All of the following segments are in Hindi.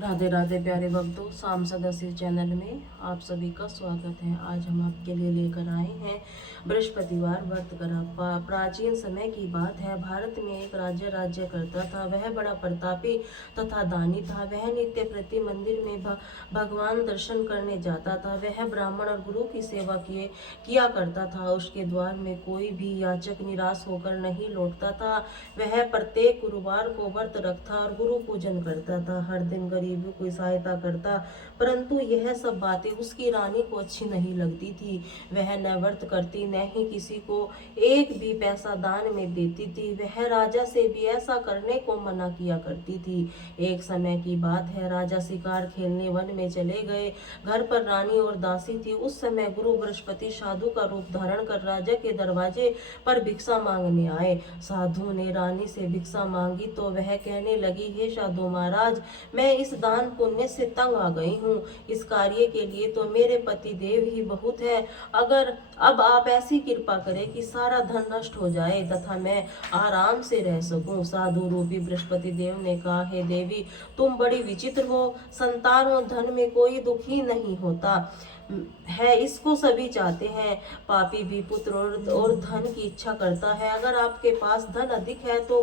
राधे राधे प्यारे भक्तों, शाम सदस्य चैनल में आप सभी का स्वागत है। आज हम आपके लिए लेकर आए हैं बृहस्पतिवार व्रत करा। प्राचीन समय की बात है। भारत में एक राज्य करता था। वह बड़ा प्रतापी तथा दानी था। वह नित्य प्रति मंदिर में भगवान दर्शन करने जाता था। वह ब्राह्मण और गुरु की सेवा किया करता था। उसके द्वार में कोई भी याचक निराश होकर नहीं लौटता था। वह प्रत्येक गुरुवार को व्रत रखता और गुरु पूजन करता था। हर दिन गरीबों की सहायता करता, परंतु यह सब बातें उसकी रानी को अच्छी नहीं लगती थी। वह न व्रत करती, न ही किसी को एक भी पैसा दान में देती थी। वह राजा से भी ऐसा करने को मना किया करती थी। एक समय की बात है, राजा शिकार खेलने वन में चले गए। घर पर रानी और दासी थी। उस समय गुरु बृहस्पति साधु का रूप धारण कर राजा के दरवाजे पर भिक्षा मांगने आए। साधु ने रानी से भिक्षा मांगी तो वह कहने लगी, हे साधु महाराज, मैं इस दान पुण्य से तंग आ गई हूँ। इस कार्य के लिए तो मेरे पति देव ही बहुत है। अगर अब आप ऐसी कृपा करें कि सारा धन नष्ट हो जाए तथा मैं आराम से रह सकूं। साधु रूपी बृहस्पति देव ने कहा, हे देवी, तुम बड़ी विचित्र हो। संतान और धन में कोई दुखी नहीं होता है, इसको सभी चाहते हैं। पापी भी पुत्र और धन की इच्छा करता है। अगर आपके पास धन अधिक है तो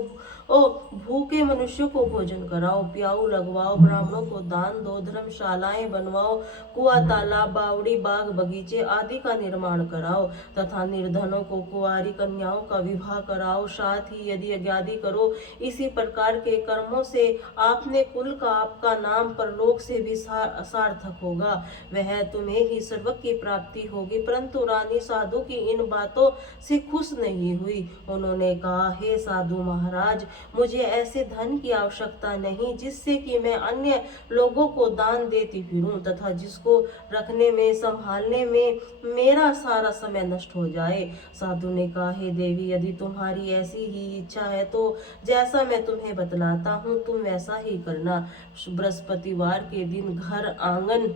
भूखे मनुष्यों को भोजन कराओ, प्याऊ लगवाओ, ब्राह्मणों को दान दो, धर्मशालाएं बनवाओ, कुआं, तालाब, बावड़ी, बाग, बगीचे आदि का निर्माण कराओ तथा निर्धनों को, कुंवारी कन्याओं का विवाह कराओ। साथ ही यदि यज्ञादि करो, इसी प्रकार के कर्मों से आपने कुल का, आपका नाम परलोक से भी सार्थक होगा। वह तुम्हें ही सर्व की प्राप्ति होगी। परंतु रानी साधु की इन बातों से खुश नहीं हुई। उन्होंने कहा, हे साधु महाराज, मुझे ऐसे धन की आवश्यकता नहीं जिससे कि मैं अन्य लोगों को दान देती फिरूं तथा जिसको रखने में, संभालने में मेरा सारा समय नष्ट हो जाए। साधु ने कहा, हे देवी, यदि तुम्हारी ऐसी ही इच्छा है तो जैसा मैं तुम्हें बतलाता हूँ तुम वैसा ही करना। बृहस्पतिवार के दिन घर आंगन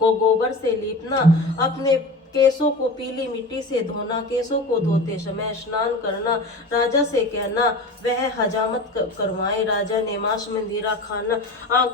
को गोबर से लीपना, अपने केसों को पीली मिट्टी से धोना, केसों को धोते समय स्नान करना, राजा से कहना वह हजामत करवाए। राजा ने मांस मंदिरा खाना,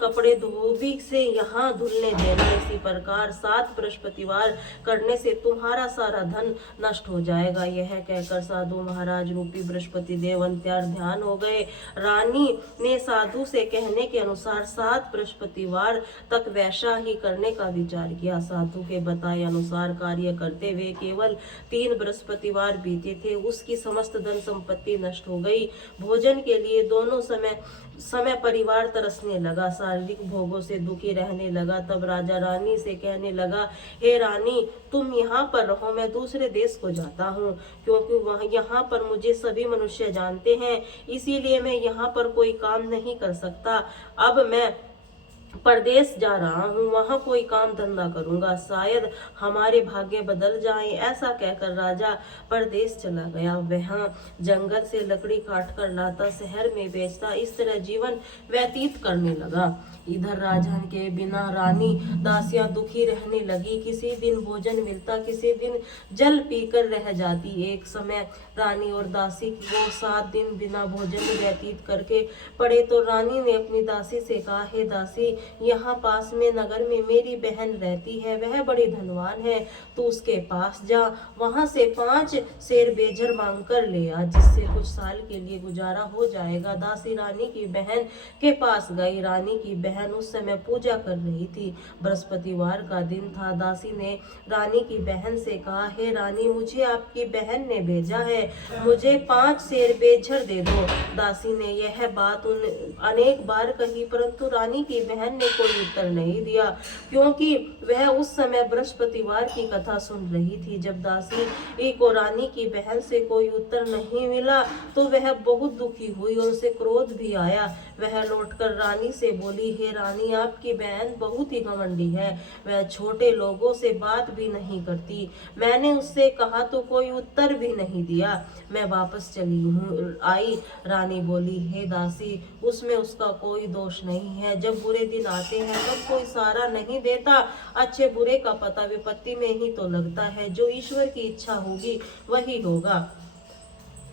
कपड़े धोबी से यहाँ धुलने देना। इसी प्रकार 7 बृहस्पतिवार करने से तुम्हारा सारा धन नष्ट हो जाएगा। यह कहकर साधु महाराज रूपी बृहस्पति देव अंतर ध्यान हो गए। रानी ने साधु से कहने के अनुसार 7 बृहस्पतिवार तक वैसा ही करने का विचार किया। साधु के बताए अनुसार कार्य करते हुए केवल 3 बृहस्पतिवार बीते थे। उसकी समस्त धन संपत्ति नष्ट हो गई। भोजन के लिए दोनों समय परिवार तरसने लगा, शारीरिक भोगों से दुखी रहने लगा। तब राजा रानी से कहने लगा, हे रानी, तुम यहाँ पर रहो, मैं दूसरे देश को जाता हूँ, क्योंकि वहाँ यहाँ पर मुझे सभी मनुष्य जानते हैं, इसीलिए मैं यहाँ पर कोई काम नहीं कर सकता। अब मैं परदेश जा रहा हूँ, वहाँ कोई काम धंधा करूंगा, शायद हमारे भाग्य बदल जाएं। ऐसा कहकर राजा परदेश चला गया। वहाँ जंगल से लकड़ी काट कर लाता, शहर में बेचता, इस तरह जीवन व्यतीत करने लगा। इधर राजा के बिना रानी दासियां दुखी रहने लगी। किसी दिन भोजन मिलता, किसी दिन जल पीकर रह जाती। एक समय रानी और दासी को 7 दिन बिना भोजन व्यतीत करके पड़े तो रानी ने अपनी दासी से कहा, हे दासी, यहाँ पास में नगर में मेरी बहन रहती है, वह बड़ी धनवान है, तो उसके पास जा, वहां से 5 शेर बेजर मांग कर ले आ, जिससे कुछ साल के लिए गुजारा हो जाएगा। दासी रानी की बहन के पास गई। रानी की बहन उस समय पूजा कर रही थी। बृहस्पतिवार का दिन था। दासी ने रानी की बहन से कहा, हे रानी, मुझे आपकी बहन ने भेजा है, मुझे 5 शेर बेजर दे दो। दासी ने यह बात अनेक बार कही, परंतु रानी की बहन ने कोई उत्तर नहीं दिया, क्योंकि वह उस समय बृहस्पतिवार की कथा सुन रही थी। जब दासी को रानी की बहन से कोई उत्तर नहीं मिला तो वह बहुत दुखी हुई, उनसे क्रोध भी आया। वह लौटकर रानी से बोली, हे रानी, आपकी बहन बहुत ही घमंडी है, वह छोटे लोगों से बात भी नहीं करती, मैंने उससे कहा तो कोई उत्तर भी नहीं दिया, मैं वापस चली आई। रानी बोली, हे दासी, उसमें उसका कोई दोष नहीं है, जब बुरे दिन आते हैं तब कोई सहारा नहीं देता, अच्छे बुरे का पता विपत्ति में ही तो लगता है, जो ईश्वर की इच्छा होगी वही होगा।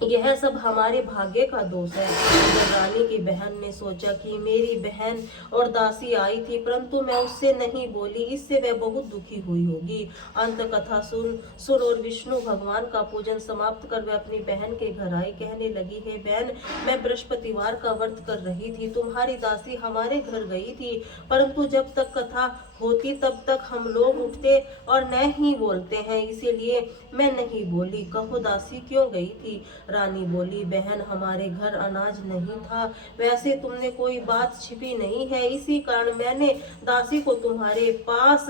यह सब हमारे भाग्य का दोष है। जब रानी की बहन ने सोचा कि मेरी बहन और दासी आई थी, परंतु मैं उससे नहीं बोली, इससे वह बहुत दुखी हुई होगी। अंत कथा सुन सुन और विष्णु भगवान का पूजन समाप्त कर वह अपनी बहन के घर आई। कहने लगी, हे बहन, मैं बृहस्पतिवार का व्रत कर रही थी, तुम्हारी दासी हमारे घर गई थी, परंतु जब तक कथा होती तब तक हम लोग उठते और न ही बोलते हैं, इसीलिए मैं नहीं बोली। कहो दासी क्यों गई थी? रानी बोली, बहन, हमारे घर अनाज नहीं था, वैसे तुमने कोई बात छिपी नहीं है, इसी कारण मैंने दासी को तुम्हारे पास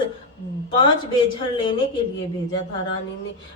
5 बेझर लेने के लिए भेजा था।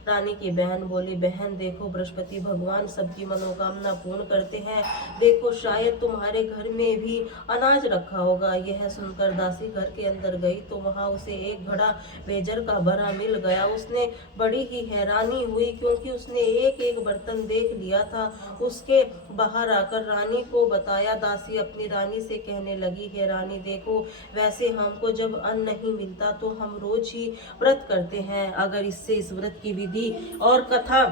रानी की बहन बोली, बहन देखो, बृहस्पति भगवान सबकी मनोकामना पूर्ण करते हैं, देखो शायद तुम्हारे घर में भी अनाज रखा होगा। यह सुनकर दासी घर के अंदर गई तो वहां उसे एक घड़ा बेजर का भरा मिल गया। उसने बड़ी ही हैरानी हुई, क्योंकि उसने एक एक बर्तन देख लिया था। उसके बाहर आकर रानी को बताया। दासी अपनी रानी से कहने लगी, हे रानी देखो, वैसे हमको जब अन्न नहीं मिलता तो हम रोज ही व्रत करते हैं, अगर इससे इस व्रत की विधि और कथा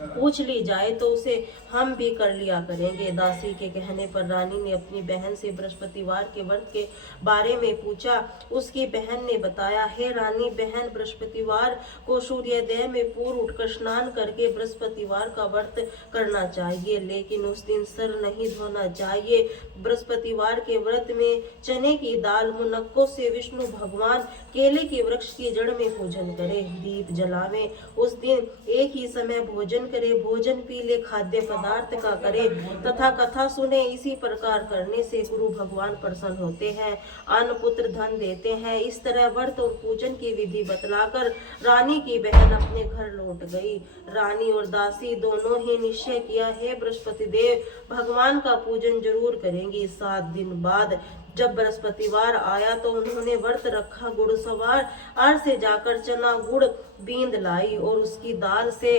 पूछ ली जाए तो उसे हम भी कर लिया करेंगे। दासी के कहने पर रानी ने अपनी बहन से बृहस्पतिवार के व्रत के बारे में पूछा। उसकी बहन ने बताया, हे रानी बहन, बृहस्पतिवार को सूर्योदय में पूर्व उठकर स्नान करके बृहस्पतिवार का व्रत करना चाहिए, लेकिन उस दिन सिर नहीं धोना चाहिए। बृहस्पतिवार के व्रत में चने की दाल, मुनक्कों से विष्णु भगवान केले के वृक्ष की जड़ में पूजन करे, दीप जलावे, उस दिन एक ही समय भोजन करे, भोजन पीले खाद्य पदार्थ का करे तथा कथा सुने। इसी प्रकार करने से गुरु भगवान प्रसन्न होते हैं, अन्न पुत्र धन देते हैं। इस तरह व्रत और पूजन की विधि बतलाकर रानी की बहन अपने घर लौट गई। रानी और दासी दोनों ही निश्चय किया, हे बृहस्पति देव, भगवान का पूजन जरूर करेंगी। 7 दिन बाद जब बृहस्पतिवार आया तो उन्होंने व्रत रखा। घुड़सवार आर से जाकर चना गुड़ बींद लाई और उसकी दाल से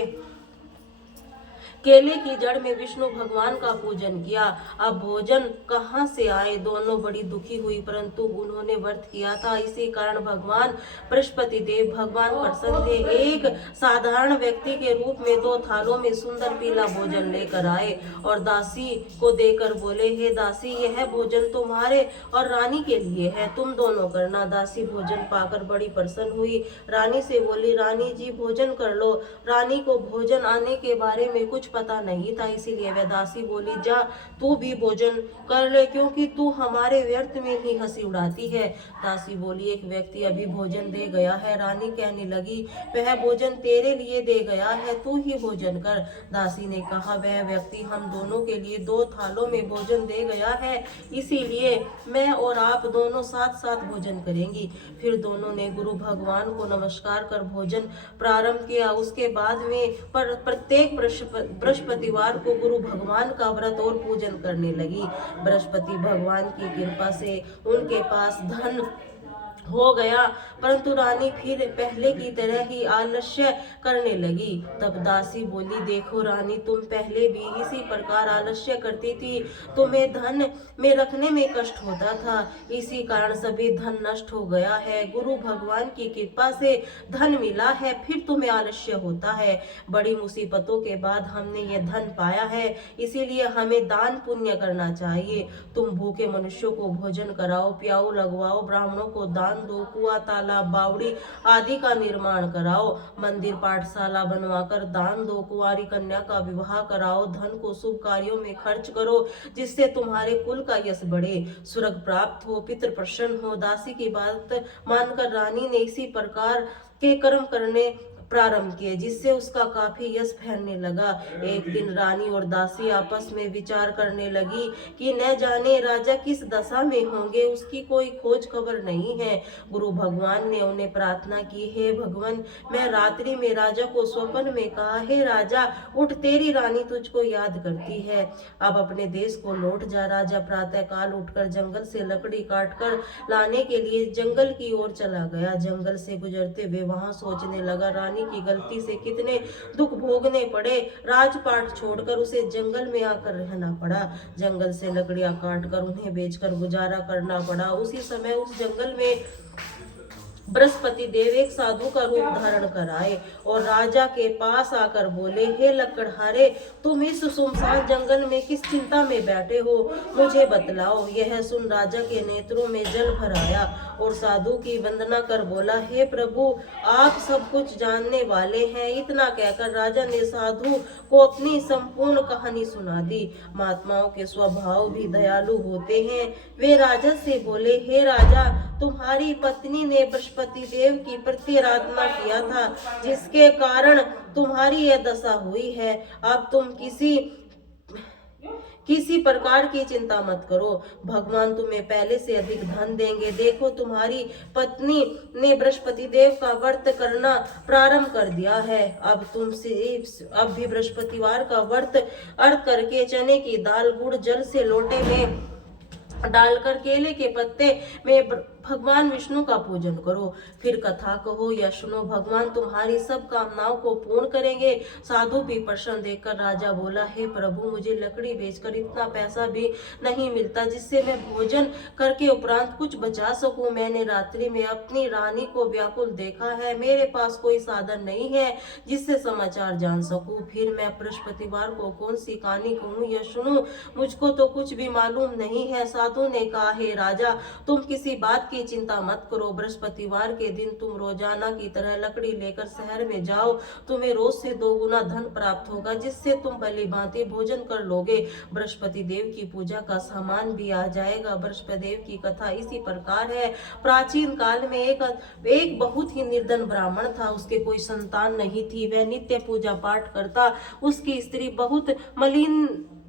केले की जड़ में विष्णु भगवान का पूजन किया। अब भोजन कहाँ से आए? दोनों बड़ी दुखी हुई, परंतु उन्होंने व्रत किया था, इसी कारण भगवान बृहस्पति देव भगवान प्रसन्न थे। एक साधारण व्यक्ति के रूप में 2 थालों में सुंदर पीला भोजन लेकर आए और दासी को देकर बोले, हे दासी, यह भोजन तुम्हारे और रानी के लिए है, तुम दोनों करना। दासी भोजन पाकर बड़ी प्रसन्न हुई, रानी से बोली, रानी जी भोजन कर लो। रानी को भोजन आने के बारे में कुछ पता नहीं था, इसीलिए वह दासी बोली, जा तू भी भोजन कर ले, क्योंकि तू हमारे व्यर्थ में ही हंसी उड़ाती है। दासी बोली, एक व्यक्ति अभी भोजन दे गया है। रानी कहने लगी, वह भोजन तेरे लिए दे गया है, तू ही भोजन कर। दासी ने कहा, वह व्यक्ति हम दोनों के लिए 2 थालों में भोजन दे गया है, इसीलिए मैं और आप दोनों साथ साथ भोजन करेंगी। फिर दोनों ने गुरु भगवान को नमस्कार कर भोजन प्रारंभ किया। उसके बाद में प्रत्येक बृहस्पतिवार को गुरु भगवान का व्रत और पूजन करने लगी। बृहस्पति भगवान की कृपा से उनके पास धन हो गया, परंतु रानी फिर पहले की तरह ही आलस्य करने लगी। तब दासी बोली, देखो रानी, तुम पहले भी इसी प्रकार आलस्य करती थी, तुम्हें धन में रखने में कष्ट होता था, इसी कारण सभी धन नष्ट हो गया है। गुरु भगवान की कृपा से धन मिला है, फिर तुम्हें आलस्य होता है। बड़ी मुसीबतों के बाद हमने ये धन पाया है, इसीलिए हमें दान पुण्य करना चाहिए। तुम भूखे मनुष्यों को भोजन कराओ, प्याऊ लगवाओ, ब्राह्मणों को दान दो, कुआं, तालाब, बावड़ी आदि का निर्माण कराओ, मंदिर पाठशाला बनवाकर दान दो, कुंवारी कन्या का विवाह कराओ, धन को शुभ कार्यों में खर्च करो, जिससे तुम्हारे कुल का यश बढ़े, स्वर्ग प्राप्त हो, पितृ प्रसन्न हो। दासी की बात मानकर रानी ने इसी प्रकार के कर्म करने प्रारंभ किए, जिससे उसका काफी यश फैलने लगा। एक दिन रानी और दासी आपस में विचार करने लगी कि न जाने राजा किस दशा में होंगे, उसकी कोई खोज खबर नहीं है। गुरु भगवान ने उन्हें प्रार्थना की, हे भगवान, मैं रात्रि में राजा को स्वप्न में कहा, हे राजा उठ, तेरी रानी तुझको याद करती है, अब अपने देश को लौट जा। राजा प्रातः काल उठकर जंगल से लकड़ी काटकर लाने के लिए जंगल की ओर चला गया। जंगल से गुजरते हुए वहां सोचने लगा, रानी की गलती से कितने दुख भोगने पड़े, राजपाट छोड़कर उसे जंगल में आकर रहना पड़ा, जंगल से लकड़ियां काटकर उन्हें बेचकर गुजारा करना पड़ा। उसी समय उस जंगल में बृहस्पति देव एक साधु का रूप धारण कर आए और राजा के पास आकर बोले, हे लकड़हारे, तुम इस सुनसान जंगल में किस चिंता में बैठे हो, मुझे बतलाओ। यह सुन राजा के नेत्रों में जल भर आया और साधु की वंदना कर बोला, हे प्रभु, आप सब कुछ जानने वाले हैं। इतना कहकर राजा ने साधु को अपनी संपूर्ण कहानी सुना दी। महात्माओं के स्वभाव भी दयालु होते हैं। वे राजा से बोले, हे राजा, तुम्हारी पत्नी ने बृहस्पति देव की प्रति आराधना किया था, जिसके कारण तुम्हारी यह दशा हुई है। अब तुम किसी प्रकार की चिंता मत करो, भगवान तुम्हें पहले से अधिक धन देंगे। देखो, तुम्हारी पत्नी ने बृहस्पति देव का व्रत करना प्रारंभ कर दिया है। अब भी बृहस्पतिवार का व्रत अर्घ करके चने की दाल गुड़ जल से लोटे में डालकर केले के पत्ते में भगवान विष्णु का पूजन करो, फिर कथा कहो या सुनो। भगवान तुम्हारी सब कामनाओं को पूर्ण करेंगे। साधु भी प्रसन्न देखकर राजा बोला, हे प्रभु, मुझे लकड़ी बेचकर इतना पैसा भी नहीं मिलता जिससे मैं भोजन करके उपरांत कुछ बचा सकूं। मैंने रात्रि में अपनी रानी को व्याकुल देखा है। मेरे पास कोई साधन नहीं है जिससे समाचार जान सकूं। फिर मैं बृहस्पतिवार को कौन सी कहानी कहूं या सुनूं, मुझको तो कुछ भी मालूम नहीं है। साधु ने कहा, हे राजा, तुम किसी बात की चिंता मत करो। बृहस्पतिवार के दिन तुम रोजाना की तरह लकड़ी लेकर शहर में जाओ। तुम्हें रोज से 2 गुना धन प्राप्त होगा, जिससे तुम भली भांति भोजन कर लोगे। बृहस्पति देव की पूजा का सामान भी आ जाएगा। बृहस्पति देव की कथा इसी प्रकार है। प्राचीन काल में एक बहुत ही निर्धन ब्राह्मण था। उसके कोई संतान नहीं थी। वह नित्य पूजा पाठ करता। उसकी स्त्री बहुत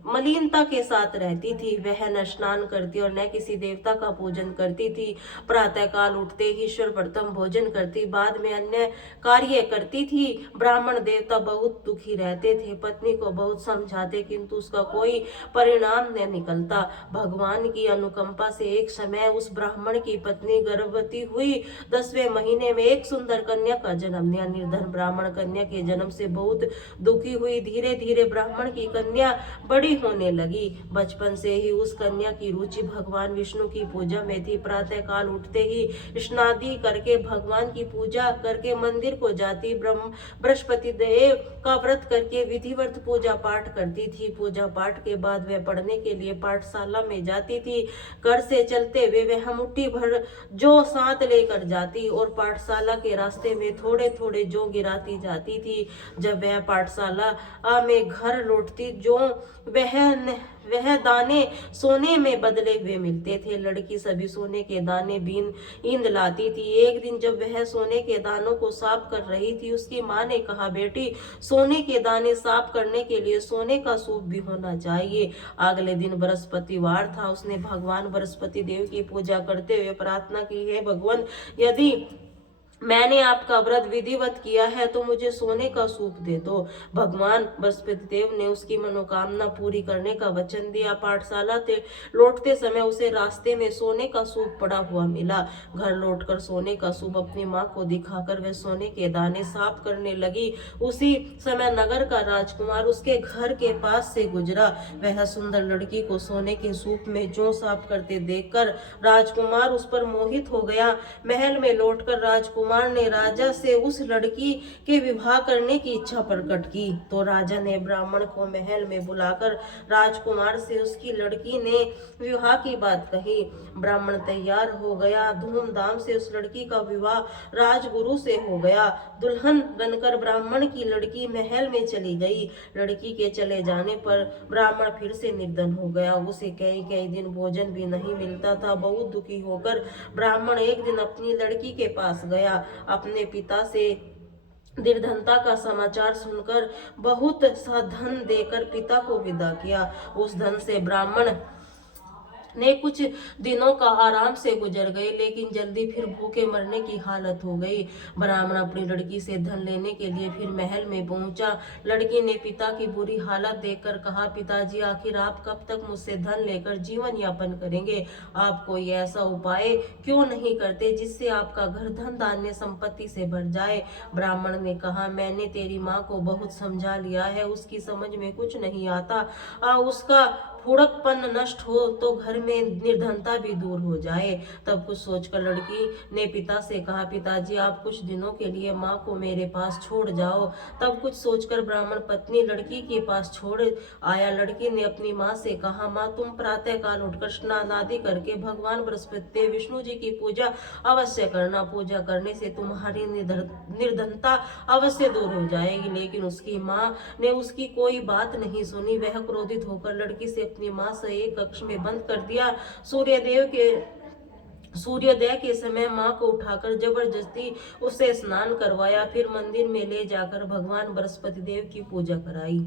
मलिनता के साथ रहती थी। वह न स्नान करती और न किसी देवता का पूजन करती थी। प्रातः काल उठते ही सर्वप्रथम भोजन करती, बाद में अन्य कार्य करती थी। ब्राह्मण देवता बहुत दुखी रहते थे। पत्नी को बहुत समझाते, किंतु उसका कोई परिणाम न निकलता। भगवान की अनुकंपा से एक समय उस ब्राह्मण की पत्नी गर्भवती हुई। 10वें महीने में एक सुंदर कन्या का जन्म लिया। निर्धन ब्राह्मण कन्या के जन्म से बहुत दुखी हुई। धीरे धीरे ब्राह्मण की कन्या बड़ी होने लगी। बचपन से ही उस कन्या की रुचि भगवान विष्णु की पूजा में थी। प्रातः काल उठते ही स्नादि करके भगवान की पूजा करके मंदिर को जाती। बृहस्पति देव का व्रत करके विधिवत पूजा पाठ करती थी। पूजा पाठ के बाद वह पढ़ने के लिए पाठशाला में जाती थी। घर से चलते हुए वह मुट्ठी भर जौ साथ लेकर जाती और पाठशाला के रास्ते में थोड़े थोड़े जौ गिराती जाती थी। जब वह पाठशाला में घर लौटती, जो वह दाने सोने में बदले हुए मिलते थे। लड़की सभी सोने के दाने ईंद लाती थी। एक दिन जब वह सोने के दानों को साफ कर रही थी, उसकी माँ ने कहा, बेटी, सोने के दाने साफ करने के लिए सोने का सूप भी होना चाहिए। अगले दिन बृहस्पतिवार था। उसने भगवान बृहस्पति देव की पूजा करते हुए प्रार्थना की, हे भगवान, यदि मैंने आपका व्रत विधिवत किया है तो मुझे सोने का सूप दे दो। भगवान बृहस्पति देव ने उसकी मनोकामना पूरी करने का वचन दिया। पाठशाला से लौटते समय उसे रास्ते में सोने का सूप पड़ा हुआ मिला। घर लौटकर सोने का सूप अपनी माँ को दिखाकर वह सोने के दाने साफ करने लगी। उसी समय नगर का राजकुमार उसके घर के पास से गुजरा। वह सुंदर लड़की को सोने के सूप में जौ साफ करते देखकर राजकुमार उस पर मोहित हो गया। महल में लौटकर राजकुमार ने राजा से उस लड़की के विवाह करने की इच्छा प्रकट की। तो राजा ने ब्राह्मण को महल में बुलाकर राजकुमार से उसकी लड़की ने विवाह की बात कही। ब्राह्मण तैयार हो गया। धूमधाम से उस लड़की का विवाह राजगुरु से हो गया। दुल्हन बनकर ब्राह्मण की लड़की महल में चली गई। लड़की के चले जाने पर ब्राह्मण फिर से निर्धन हो गया। उसे कई दिन भोजन भी नहीं मिलता था। बहुत दुखी होकर ब्राह्मण एक दिन अपनी लड़की के पास गया। अपने पिता से निर्धनता का समाचार सुनकर बहुत सा धन देकर पिता को विदा किया। उस धन से ब्राह्मण ने कुछ दिनों का आराम से गुजर गए, लेकिन जल्दी फिर भूखे मरने की हालत हो गई। ब्राह्मण अपनी लड़की से धन लेने के लिए फिर महल में पहुंचा। लड़की ने पिता की बुरी हालत देखकर कहा, पिताजी, आखिर आप कब तक मुझसे धन लेकर जीवन यापन करेंगे? आप कोई ऐसा उपाय क्यों नहीं करते जिससे आपका घर धन धान्य संपत्ति से भर जाए? ब्राह्मण ने कहा, मैंने तेरी माँ को बहुत समझा लिया है, उसकी समझ में कुछ नहीं आता। उसका खुड़कपन नष्ट हो तो घर में निर्धनता भी दूर हो जाए। तब कुछ सोचकर लड़की ने पिता से कहा, पिताजी आप कुछ दिनों के लिए माँ को मेरे पास छोड़ जाओ। तब कुछ सोचकर ब्राह्मण पत्नी लड़की के पास छोड़ आया। लड़की ने अपनी माँ से कहा, माँ तुम प्रातः काल उठकर स्नान आदि करके भगवान बृहस्पति विष्णु जी की पूजा अवश्य करना। पूजा करने से तुम्हारी निर्धनता अवश्य दूर हो जाएगी। लेकिन उसकी माँ ने उसकी कोई बात नहीं सुनी। वह क्रोधित होकर लड़की से अपनी माँ से एक कक्ष में बंद कर दिया। सूर्योदय के समय माँ को उठाकर जबरदस्ती उसे स्नान करवाया, फिर मंदिर में ले जाकर भगवान बृहस्पति देव की पूजा कराई।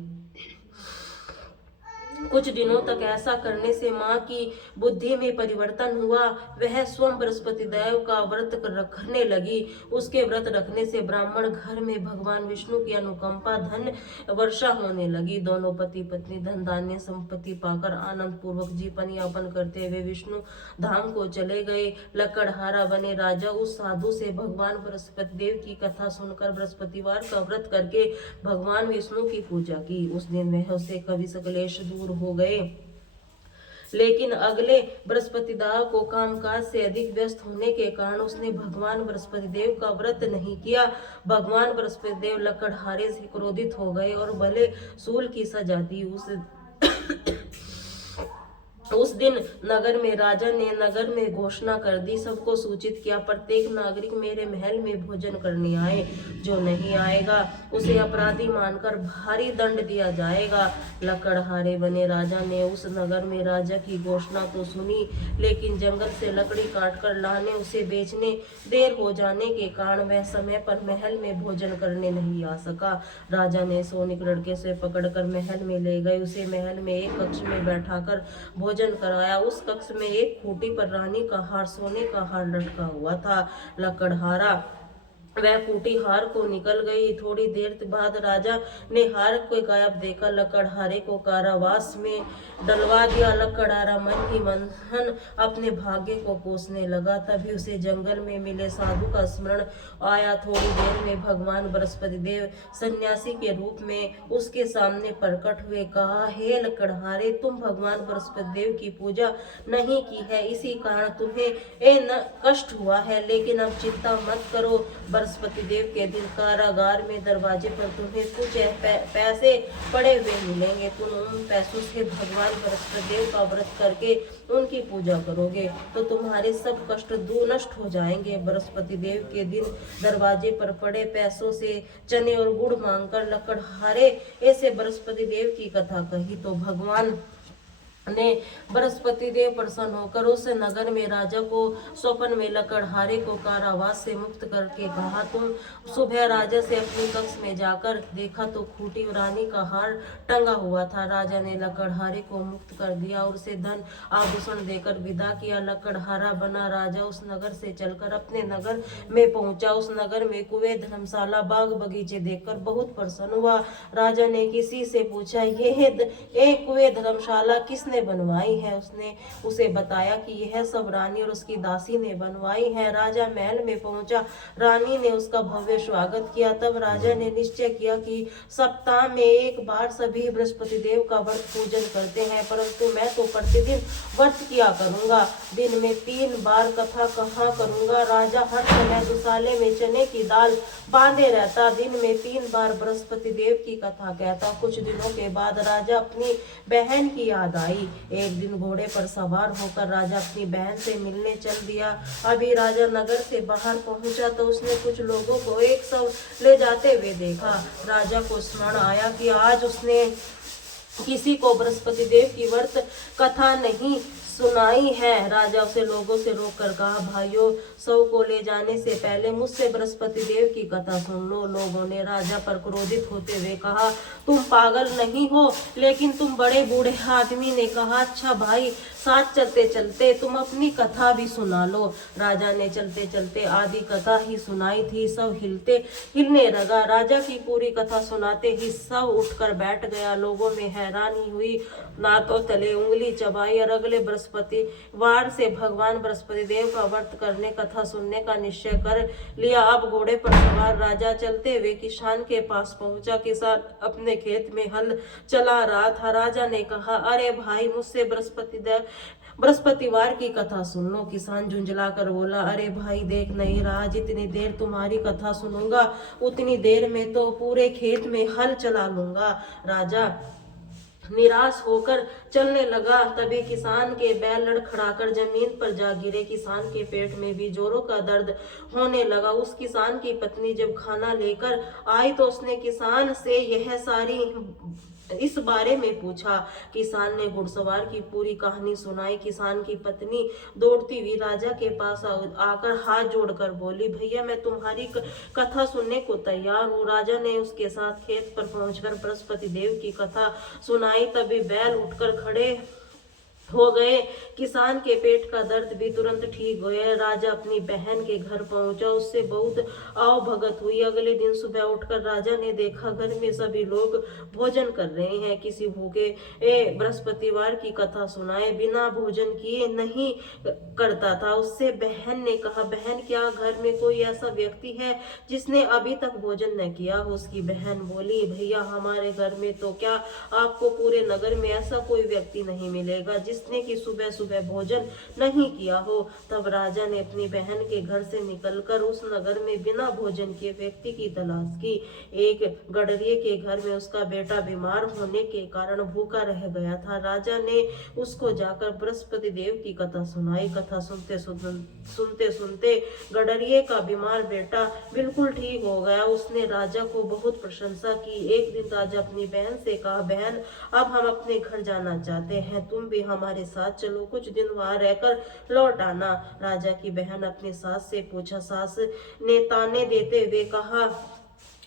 कुछ दिनों तक ऐसा करने से माँ की बुद्धि में परिवर्तन हुआ। वह स्वयं बृहस्पति देव का व्रत रखने लगी। उसके व्रत रखने से ब्राह्मण घर में भगवान विष्णु की अनुकंपा धन वर्षा होने लगी। दोनों पति पत्नी धन धान्य संपत्ति पाकर आनंद पूर्वक जीवन यापन करते हुए विष्णु धाम को चले गए। लकड़हारा बने राजा उस साधु से भगवान बृहस्पति देव की कथा सुनकर बृहस्पतिवार का व्रत करके भगवान विष्णु की पूजा की। उस दिन वह उससे कभी क्लेश दूर हो गए। लेकिन अगले बृहस्पतिवार को कामकाज से अधिक व्यस्त होने के कारण उसने भगवान बृहस्पति देव का व्रत नहीं किया। भगवान बृहस्पति देव लकड़हारे से क्रोधित हो गए और भले सूल की सजा दी। उस दिन नगर में राजा ने नगर में घोषणा कर दी, सबको सूचित किया, प्रत्येक नागरिक मेरे महल में भोजन करने आए। जो नहीं आएगा उसे अपराधी मानकर भारी दंड दिया जाएगा। लकड़हारे बने राजा ने उस नगर में राजा की घोषणा तो सुनी, लेकिन जंगल से लकड़ी काटकर लाने उसे बेचने देर हो जाने के कारण वह समय पर महल में भोजन करने नहीं आ सका। राजा ने सोनिक लड़के से पकड़कर महल में ले गए। उसे महल में एक कक्ष में बैठाकर भोजन कराया। उस कक्ष में एक खूंटी पर रानी का हार, सोने का हार लटका हुआ था। लकड़हारा वह खूंटी हार को निकल गई। थोड़ी देर बाद राजा ने हार को गायब देखा। लकड़हारे को कारावास में डलवा दिया। लकड़हारा मन ही मन अपने भाग्य को कोसने लगा। तभी उसे जंगल में मिले साधु का स्मरण आया। थोड़ी देर में भगवान बृहस्पति देव सन्यासी के रूप में उसके सामने प्रकट हुए। कहा, हे लकड़हारे, तुम भगवान बृहस्पति देव की पूजा नहीं की है, इसी कारण तुम्हें कष्ट हुआ है। लेकिन अब चिंता मत करो, बृहस्पति देव के दिन कारागार में दरवाजे पर तुम्हें कुछ पैसे पड़े हुए मिलेंगे। तुम उन पैसों से भगवान बृहस्पति देव का व्रत करके उनकी पूजा करोगे तो तुम्हारे सब कष्ट दूर नष्ट हो जाएंगे। बृहस्पति देव के दिन दरवाजे पर पड़े पैसों से चने और गुड़ मांगकर लकड़हारे ऐसे बृहस्पति देव की कथा कही तो भगवान ने बृहस्पति देव प्रसन्न होकर उस नगर में राजा को स्वप्न में लकड़हारे को कारावास से मुक्त करके कहा, तुम सुबह राजा से अपनी कक्ष में जाकर देखा तो खूंटी रानी का हार टंगा हुआ था। राजा ने लकड़हारे को मुक्त कर दिया और उसे धन आभूषण देकर विदा किया। लकड़हारा बना राजा उस नगर से चलकर अपने नगर में पहुंचा। उस नगर में कुएं, धर्मशाला, बाग बगीचे देखकर बहुत प्रसन्न हुआ। राजा ने किसी से पूछा, ये कुएं धर्मशाला किसने बनवाई है? उसने उसे बताया कि यह सब रानी और उसकी दासी ने बनवाई है। राजा महल में पहुंचा। रानी ने उसका भव्य स्वागत किया। तब राजा ने निश्चय किया कि सप्ताह में एक बार सभी बृहस्पति देव का व्रत पूजन करते हैं, परंतु मैं तो प्रतिदिन व्रत किया करूंगा। दिन में 3 बार कथा कहा करूंगा। राजा हर समय दुसाले में चने की दाल बांधे रहता, दिन में 3 बार बृहस्पति देव की कथा कहता। कुछ दिनों के बाद राजा अपनी बहन की याद आई। एक दिन घोड़े पर सवार होकर राजा अपनी बहन से मिलने चल दिया। अभी राजा नगर से बाहर पहुंचा तो उसने कुछ लोगों को एक साथ ले जाते हुए देखा। राजा को स्मरण आया कि आज उसने किसी को बृहस्पति देव की व्रत कथा नहीं सुनाई है। राजा उसे लोगों से रोककर कहा, भाइयों, सब को ले जाने से पहले मुझसे बृहस्पति देव की कथा सुन लो। लोगों ने राजा पर क्रोधित होते हुए कहा, तुम पागल नहीं हो? लेकिन तुम बड़े बूढ़े आदमी ने कहा, अच्छा भाई, साथ चलते चलते तुम अपनी कथा भी सुना लो। राजा ने चलते चलते आधी कथा ही सुनाई थी। सब हिलने लगा। राजा की पूरी कथा सुनाते ही सब उठकर बैठ गया। लोगों में हैरानी हुई, ना तो तले उंगली चबाई और अगले बृहस्पतिवार से भगवान बृहस्पति देव का व्रत करने, कथा सुनने का निश्चय कर लिया। अब घोड़े पर सवार राजा चलते हुए किसान के पास पहुंचा। किसान अपने खेत में हल चला रहा था। राजा ने कहा, अरे भाई, मुझसे बृहस्पतिवार की कथा सुन लो। किसान झुंझला कर बोला, अरे भाई देख नहीं रहा, जितनी देर तुम्हारी कथा सुनूंगा उतनी देर में तो पूरे खेत में हल चला लूंगा। राजा निराश होकर चलने लगा। तभी किसान के बैल लड़खड़ाकर जमीन पर जा गिरे। किसान के पेट में भी जोरों का दर्द होने लगा। उस किसान की पत्नी जब खाना लेकर आई तो उसने किसान से इस बारे में पूछा। किसान ने घुड़सवार की पूरी कहानी सुनाई। किसान की पत्नी दौड़ती हुई राजा के पास आकर हाथ जोड़कर बोली, भैया मैं तुम्हारी कथा सुनने को तैयार हूँ। राजा ने उसके साथ खेत पर पहुंचकर बृहस्पति देव की कथा सुनाई। तभी बैल उठकर खड़े हो गए। किसान के पेट का दर्द भी तुरंत ठीक हो गया। राजा अपनी बहन के घर पहुंचा। उससे बहुत आवभगत हुई। अगले दिन सुबह उठकर राजा ने देखा घर में सभी लोग भोजन कर रहे हैं। किसी भूखे बृहस्पतिवार की कथा सुनाए बिना भोजन किए नहीं करता था। उससे बहन ने कहा, बहन क्या घर में कोई ऐसा व्यक्ति है जिसने अभी तक भोजन न किया हो? उसकी बहन बोली, भैया हमारे घर में तो क्या आपको पूरे नगर में ऐसा कोई व्यक्ति नहीं मिलेगा जिसने कि सुबह सुबह भोजन नहीं किया हो। तब राजा ने अपनी बहन के घर से निकलकर उस नगर में बिना भोजन किए व्यक्ति की तलाश की। एक गडरिये के घर में उसका बेटा बीमार होने के कारण भूखा रह गया था। राजा ने उसको जाकर बृहस्पति देव की कथा सुनाई। कथा सुनते सुनते गडरिये का बीमार बेटा बिल्कुल ठीक हो गया। उसने राजा को बहुत प्रशंसा की। एक दिन राजा अपनी बहन से कहा, बहन अब हम अपने घर जाना चाहते हैं, तुम भी हमारे साथ चलो, कुछ दिन वहां रहकर लौट आना। राजा की बहन अपनी सास से पूछा। सास ने ताने देते हुए कहा,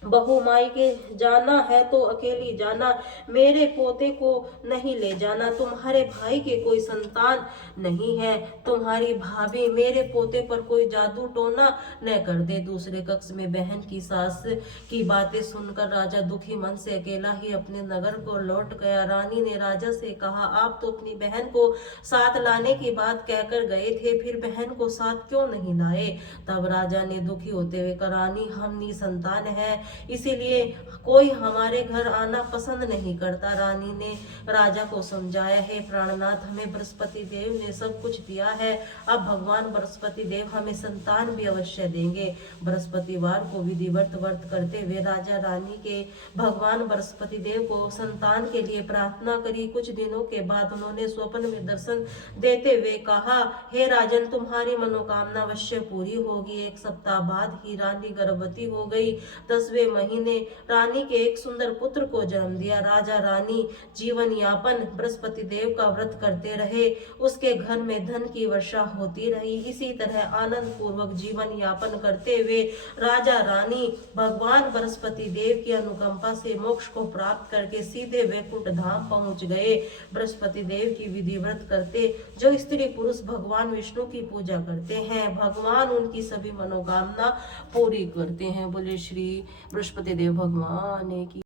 बहू माई के जाना है तो अकेली जाना, मेरे पोते को नहीं ले जाना। तुम्हारे भाई के कोई संतान नहीं है, तुम्हारी भाभी मेरे पोते पर कोई जादू टोना न कर दे। दूसरे कक्ष में बहन की सास की बातें सुनकर राजा दुखी मन से अकेला ही अपने नगर को लौट गया। रानी ने राजा से कहा, आप तो अपनी बहन को साथ लाने की बात कहकर गए थे, फिर बहन को साथ क्यों नहीं लाए? तब राजा ने दुखी होते हुए कहा, रानी हम निसंतान है, इसीलिए कोई हमारे घर आना पसंद नहीं करता। रानी ने राजा को समझाया, है प्राणनाथ, हमें बृहस्पति देव ने सब कुछ दिया है, अब भगवान बृहस्पति देव हमें संतान भी अवश्य देंगे। बृहस्पतिवार को विधिवत व्रत करते हुए राजा रानी के भगवान बृहस्पति देव को संतान के लिए प्रार्थना करी। कुछ दिनों के बाद उन्होंने स्वप्न में दर्शन देते हुए कहा, हे राजन, तुम्हारी मनोकामना अवश्य पूरी होगी। एक सप्ताह बाद ही रानी गर्भवती हो गई। 10वें महीने रानी के एक सुंदर पुत्र को जन्म दिया। राजा रानी जीवन यापन बृहस्पति देव का व्रत करते रहे। उसके घर में धन की वर्षा होती रही। इसी तरह आनंद पूर्वक जीवन यापन करते हुए राजा रानी भगवान बृहस्पति देव की अनुकंपा से मोक्ष को प्राप्त करके सीधे वैकुंठ धाम पहुंच गए। बृहस्पति देव की विधि व्रत करते जो स्त्री पुरुष भगवान विष्णु की पूजा करते हैं, भगवान उनकी सभी मनोकामना पूरी करते हैं। बोले श्री बृहस्पति देव भगवान की।